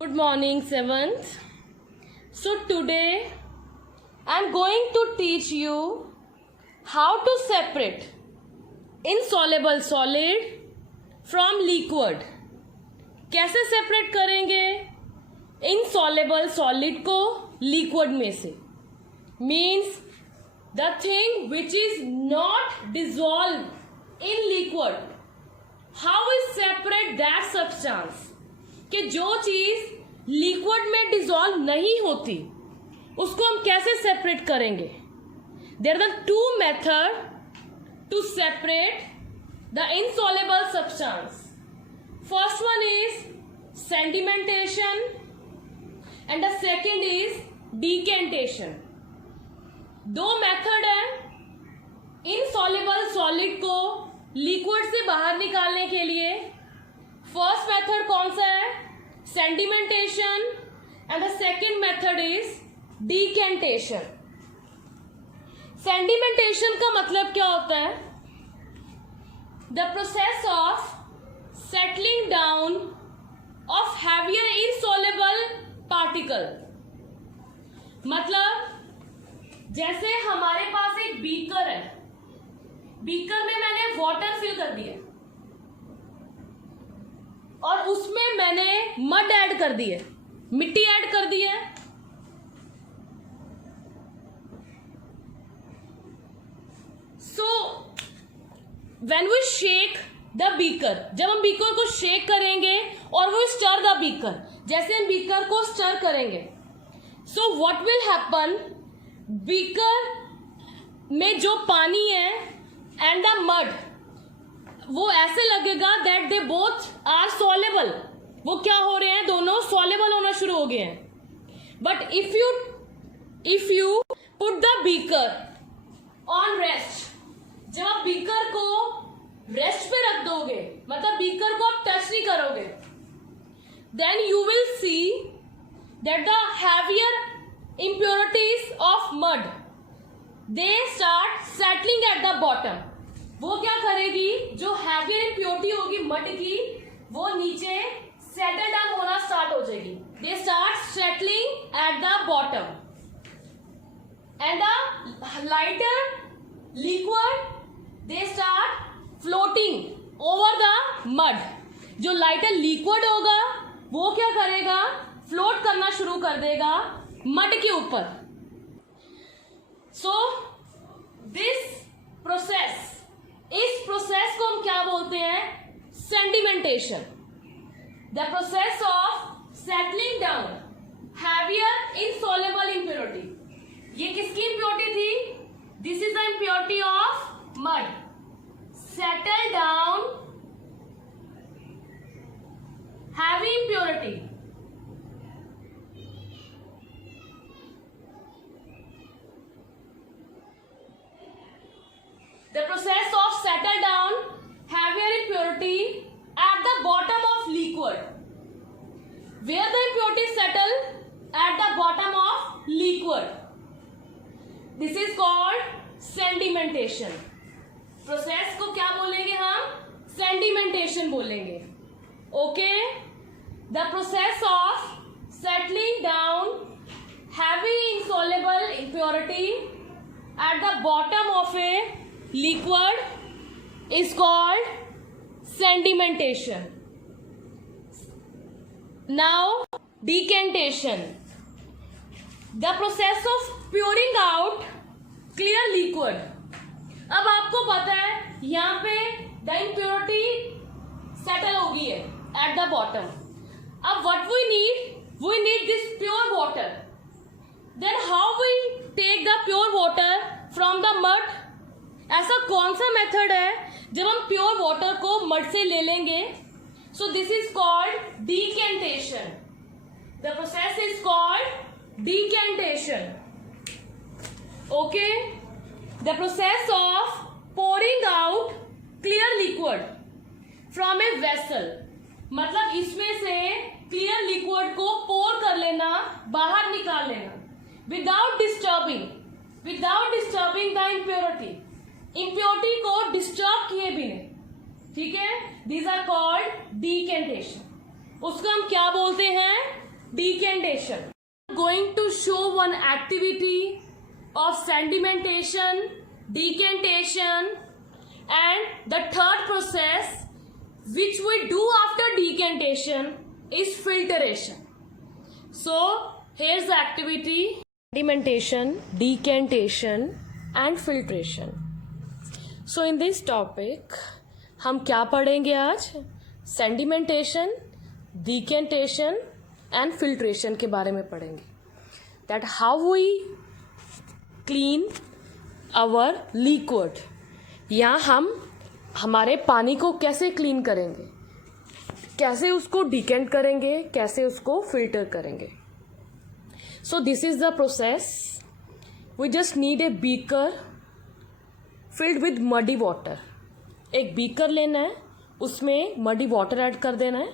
Good morning, 7th. So today I am going to teach you how to separate insoluble solid from liquid. कैसे separate करेंगे insoluble solid को liquid में से? Means the thing which is not dissolved in liquid. How we separate that substance? कि जो चीज liquid में dissolve नहीं होती उसको हम कैसे सेपरेट करेंगे? There are two method to separate the insoluble substance. First one is sedimentation and the second is decantation. दो मेथड है इनसॉल्युबल सॉलिड को लिक्विड से बाहर निकालने के लिए. फर्स्ट मेथड कौन सा है? Sedimentation and the second method is decantation. Sedimentation का मतलब क्या होता है? The process of settling down of heavier insoluble particle. मतलब जैसे हमारे पास एक बीकर है, बीकर में मैंने वाटर फिल कर दिया और उसमें मैंने मड ऐड कर दी है, मिट्टी ऐड कर दी है. So when we shake the beaker, जब हम बीकर को शेक करेंगे और वो स्टर द बीकर, जैसे हम बीकर को स्टर करेंगे, so what will happen? Beaker में जो पानी है एंड द मड, वो ऐसे लगेगा that they both are soluble. वो क्या हो रहे हैं? दोनों सॉल्युबल होना शुरू हो गए हैं. But if you put the beaker on rest, जब आप बीकर को रेस्ट पे रख दोगे, मतलब बीकर को आप टच नहीं करोगे, then you will see that the heavier impurities of mud they start settling at the bottom. वो क्या करेगी? जो हैवियर इम्प्योरिटी होगी मड की, वो नीचे सेटल डाउन होना स्टार्ट हो जाएगी. They start settling at the bottom and the lighter liquid they start floating over the mud. जो लाइटर लिक्विड होगा वो क्या करेगा? फ्लोट करना शुरू कर देगा मड के ऊपर. सो दिस प्रोसेस, इस प्रोसेस को हम क्या बोलते हैं? Sedimentation. The process of settling down heavier insoluble impurity. ये किसकी इम्प्योरिटी थी? This is the impurity of mud. Settle down heavy impurity. The process of settle down heavier impurity at the bottom of liquid. Where the impurities settle? At the bottom of liquid. This is called sedimentation. Process को क्या बोलेंगे हम? Sedimentation बोलेंगे. Okay? The process of settling down heavy insoluble impurity at the bottom of a liquid is called sedimentation. Now decantation, the process of pouring out clear liquid. अब आपको पता है यहाँ पे the impurity settle हो गई है at the bottom. अब what we need this pure water. Then how we take the pure water from the mud? ऐसा कौन सा मेथड है जब हम प्योर वाटर को मड से ले लेंगे? सो this is called decantation. The process is called decantation. Okay? The process of pouring out clear liquid from a vessel. मतलब इसमें से क्लियर लिक्विड को पोर कर लेना, बाहर निकाल लेना, without disturbing the impurity. Impurity को डिस्टर्ब किए बिना. ठीक है? These are called decantation. उसको हम क्या बोलते हैं? decantation. I'm going to show one activity of sedimentation, decantation, and the third process which we do after decantation is filtration. So here's the activity: sedimentation, decantation and filtration. So in this topic हम क्या पढ़ेंगे आज? Sedimentation, decantation and filtration के बारे में पढ़ेंगे. That how we clean our liquid, या हम हमारे पानी को कैसे क्लीन करेंगे, कैसे उसको डिकेंट करेंगे, कैसे उसको फिल्टर करेंगे. So this is the process. We just need a beaker filled with muddy water. एक बीकर लेना है, उसमें मडी वाटर ऐड कर देना है.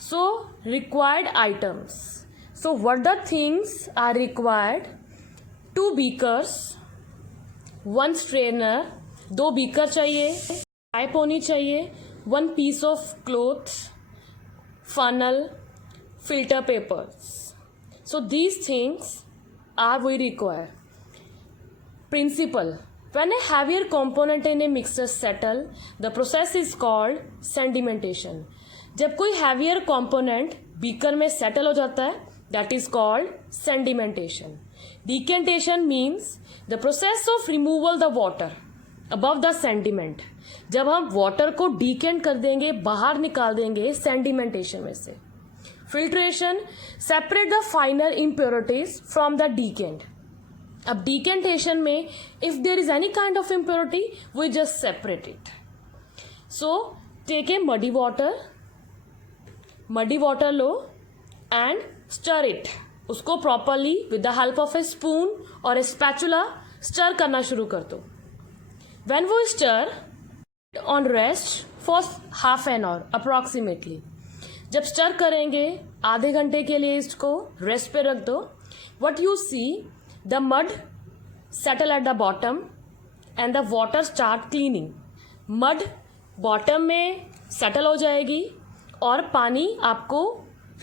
So required items. So what the things are required? 2 beakers, 1 strainer, 2 beaker चाहिए, pipe होनी चाहिए, 1 piece of cloth, funnel, filter papers. So these things are we require. Principle: when a heavier component in a mixture settle, the process is called sedimentation. जब कोई heavier component beaker में settle हो जाता है, that is called sedimentation. Decantation means the process of removal the water above the sediment. जब हम water को decant कर देंगे, बाहर निकाल देंगे sedimentation में से. Filtration: separate the finer impurities from the decant. अब decantation में if there is any kind of impurity, we just separate it. So take a muddy water low and stir it. उसको properly with the help of a spoon or a spatula stir करना शुरू कर दो. When we stir, on rest for half an hour approximately. जब stir करेंगे आधे घंटे के लिए इसको रेस्ट पे रख दो. What you see, the mud settle at the bottom and the water start cleaning. mud bottom में settle हो जाएगी और पानी आपको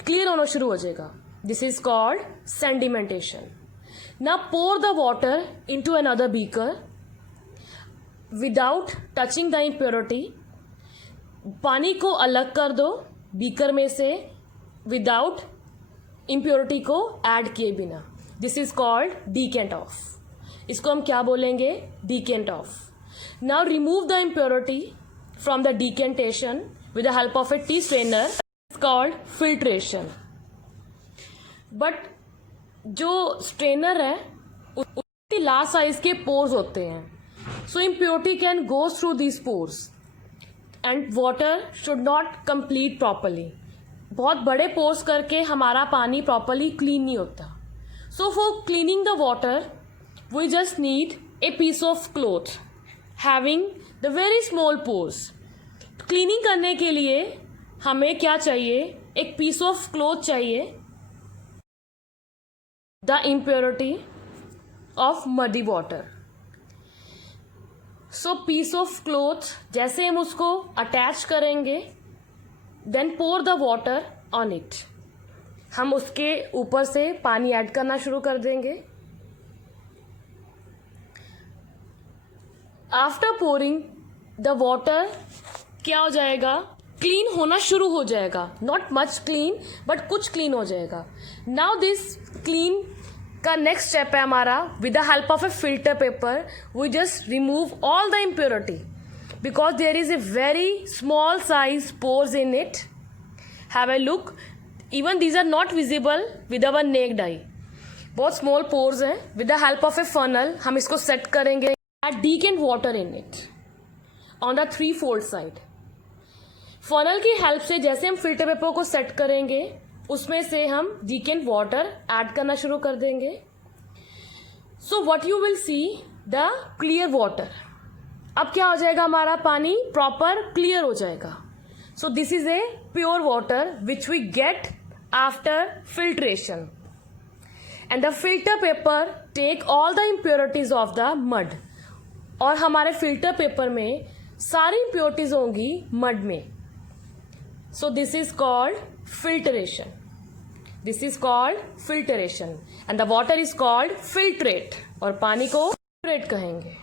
clear होना शुरू हो जाएगा. This is called sedimentation. Now pour the water into another beaker without touching the impurity. पानी को अलग कर दो बीकर में से विदाउट impurity को ऐड किए बिना. This is called decant off. इसको हम क्या बोलेंगे? decant off. Now remove the impurity from the decantation with the help of a tea strainer. It's called filtration. But जो strainer है उसके लार्ज साइज के pores होते हैं. So impurity can go through these pores and water should not complete properly. बहुत बड़े pores करके हमारा पानी properly clean नहीं होता. So for cleaning the water, we just need a piece of cloth having the very small pores. Cleaning करने के लिए हमें क्या चाहिए? एक piece of cloth चाहिए. The impurity of muddy water. So piece of cloth जैसे हम उसको attach करेंगे, then pour the water on it. हम उसके ऊपर से पानी ऐड करना शुरू कर देंगे. आफ्टर पोरिंग द वाटर क्या हो जाएगा? क्लीन होना शुरू हो जाएगा. नॉट मच क्लीन बट कुछ क्लीन हो जाएगा. नाउ दिस क्लीन का नेक्स्ट स्टेप है हमारा. With the help of a filter paper we just remove all the impurity because there is a very small size pores in it. Have a look. Even these are not visible with our naked eye. बहुत small pores हैं. With the help of a funnel हम इसको set करेंगे. Add decant water in it on the 3-fold side. funnel की help से जैसे हम filter paper को set करेंगे उसमें से हम decant water add करना शुरू कर देंगे. So what you will see, the clear water. अब क्या हो जाएगा? हमारा पानी proper clear हो जाएगा. So this is a pure water which we get after filtration. And the filter paper take all the impurities of the mud. और हमारे filter paper में सारी impurities होंगी mud में. So this is called filtration. This is called filtration and the water is called filtrate, और पानी को filtrate कहेंगे।